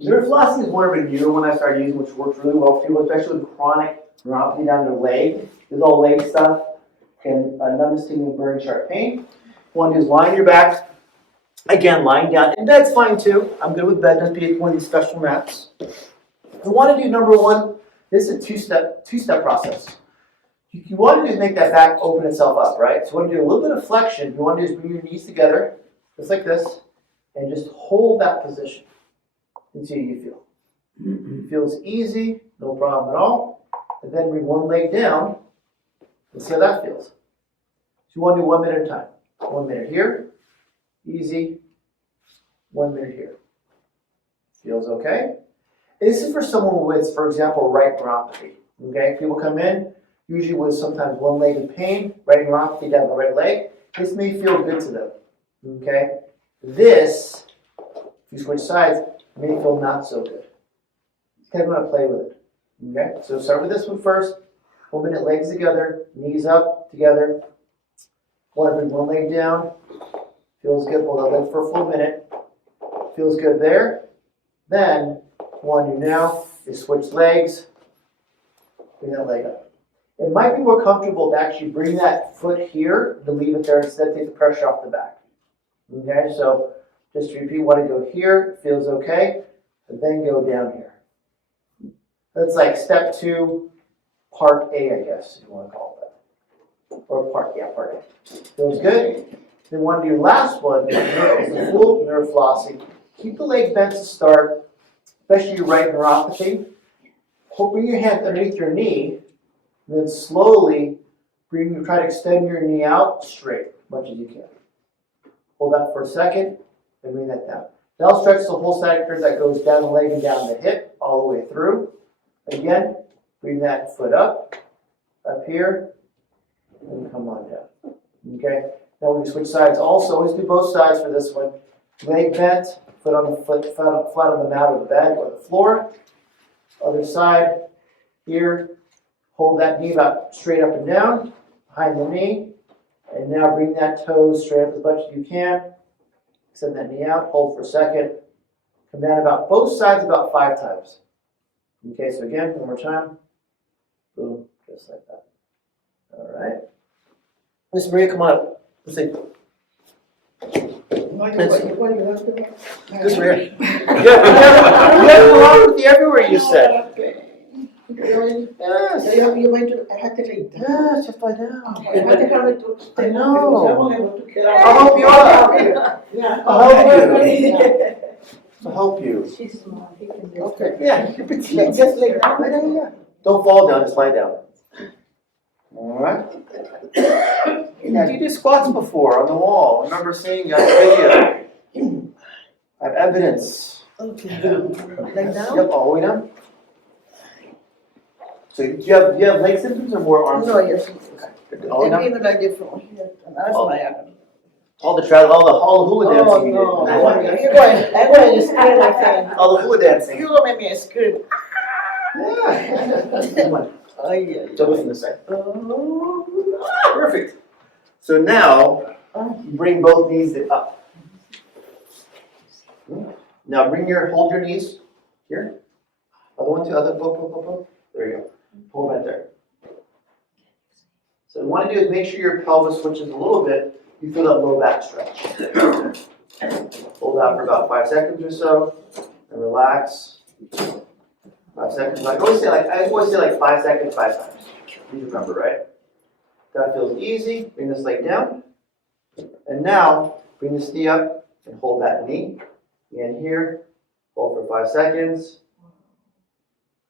Neuroflossing is one of the newer one I started using, which works really well for people, especially with chronic neuropathy down their leg. This is all leg stuff, and numbness, tingling, burning, sharp pain. What you want to do is lie on your back. Again, lying down. And bed's fine too. I'm good with bed. Doesn't be one of these special mats. You want to do number one. This is a two-step process. You want to do is make that back open itself up, right? So you want to do a little bit of flexion. You want to do is bring your knees together, just like this, and just hold that position until you feel. It feels easy, no problem at all. And then bring one leg down and see how that feels. So you want to do 1 minute at a time. 1 minute here, easy. 1 minute here. Feels okay. This is for someone with, for example, right neuropathy. Okay, people come in usually with sometimes one leg in pain, right neuropathy down the right leg. This may feel good to them. Okay, this, if you switch sides, may feel not so good. You kind of want to play with it. Okay, so start with this one first. 1 minute, legs together, knees up together. Want to bring one leg down. Feels good. Hold that leg for a full minute. Feels good there. Then what I do now is switch legs. Bring that leg up. It might be more comfortable to actually bring that foot here to leave it there instead, take the pressure off the back. Okay, so just to repeat, want to go here, feels okay, and then go down here. That's like step 2, part A, I guess, if you want to call it that. Or part A. Feels good. Then want to do last one, is the full neuroflossing. Keep the leg bent to start, especially your right neuropathy. Bring your hand underneath your knee, and then slowly try to extend your knee out straight, as much as you can. Hold that for a second, and bring that down. Now stretch the whole sciatica that goes down the leg and down the hip, all the way through. Again, bring that foot up here, and come on down. Okay? Now when you switch sides, also always do both sides for this one. Leg bent, foot on the flat on the mat or the bed or the floor. Other side, here. Hold that knee about straight up and down, behind the knee. And now bring that toe straight up as much as you can. Extend that knee out, hold for a second. Come down about both sides about 5 times. Okay, so again, one more time. Boom, just like that. All right. Miss Maria, come on up. Let's see. This Maria. You have neuropathy everywhere, you said. Really? Yes. You're going to have to like that? Yes, just lie down. I have to have it to I stand know. up because I want to get out. I'll help you out. Yeah. I'll help you. I'll help you. She's small. He can just. Okay. Yeah, you're petite. Just like that. Yeah. Don't fall down, just lie down. All right. Now, you did squats before on the wall. I remember seeing you on the video. I have evidence. Okay. Like now? Yep, all the way down. So do you have leg symptoms or more arm No, symptoms? yes. Okay. All the way down? Even like it from here. And that's Oh. my agony. All the hula dancing you did. No. You're going to scream like that. All the hula dancing. You're going to make me scream. Yeah. Come on. Oh, yeah. Double from this side. Oh. Perfect. So now, bring both knees up. Now hold your knees here. Other one, two, other, both. There you go. Hold right there. So what you want to do is make sure your pelvis switches a little bit. You feel that low back stretch. Hold that for about 5 seconds or so, and relax. 5 seconds. I always say like 5 seconds, 5 times. You remember, right? That feels easy. Bring this leg down, and now bring this knee up and hold that knee. Again here. Hold for 5 seconds.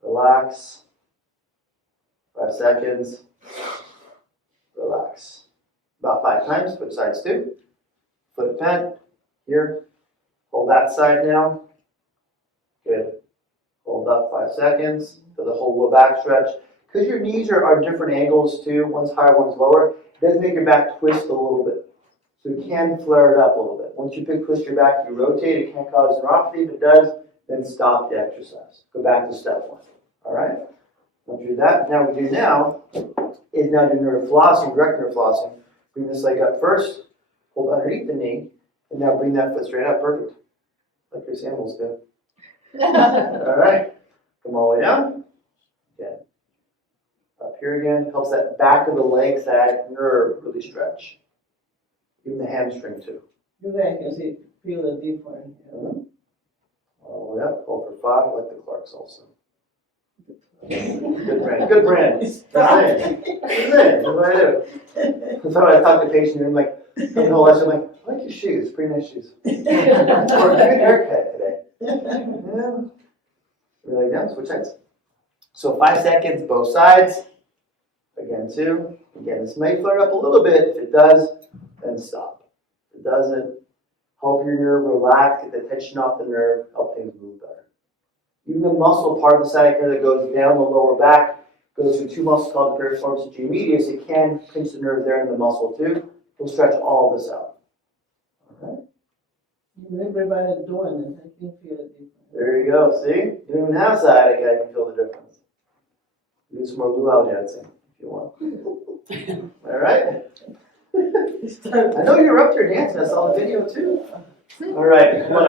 Relax. 5 seconds. Relax. About 5 times, switch sides too. Foot bent. Here. Hold that side down. Good. Hold up 5 seconds. For the whole low back stretch. Because your knees are different angles too. One's higher, one's lower. It does make your back twist a little bit. So you can flare it up a little bit. Once you twist your back, you rotate. It can cause neuropathy. If it does, then stop the exercise. Go back to step 1. All right? Once you do that, now what we do now is now do neuroflossing, direct neuroflossing. Bring this leg up first, hold underneath the knee, and now bring that foot straight up. Perfect. Like your sandals do. All right, come all the way down. Again. Up here again, helps that back of the leg side nerve really stretch. Even the hamstring too. You guys can see, feel the difference. All the way up, pull for 5, like the Clarks also. Good brand, good brand. That's it. That's what I do. That's why I talk to patients and I'm like, I'm like, I like your shoes, pretty nice shoes. Or a good haircut today. Yeah. Really down, switch sides. So 5 seconds, both sides. Again, 2. Again, this may flare up a little bit. If it does, then stop. If it doesn't, help your nerve relax, get the tension off the nerve, help things move better. Even the muscle part of the sciatica that goes down the lower back goes through 2 muscles called the piriformis and medius. It can pinch the nerve there in the muscle too. We'll stretch all this out. All right. Everybody's doing it, I can feel it different. There you go. See? You don't even have sciatica, I can feel the difference. Do some more luau dancing if you want. All right. I know you're up there dancing. I saw the video too. All right.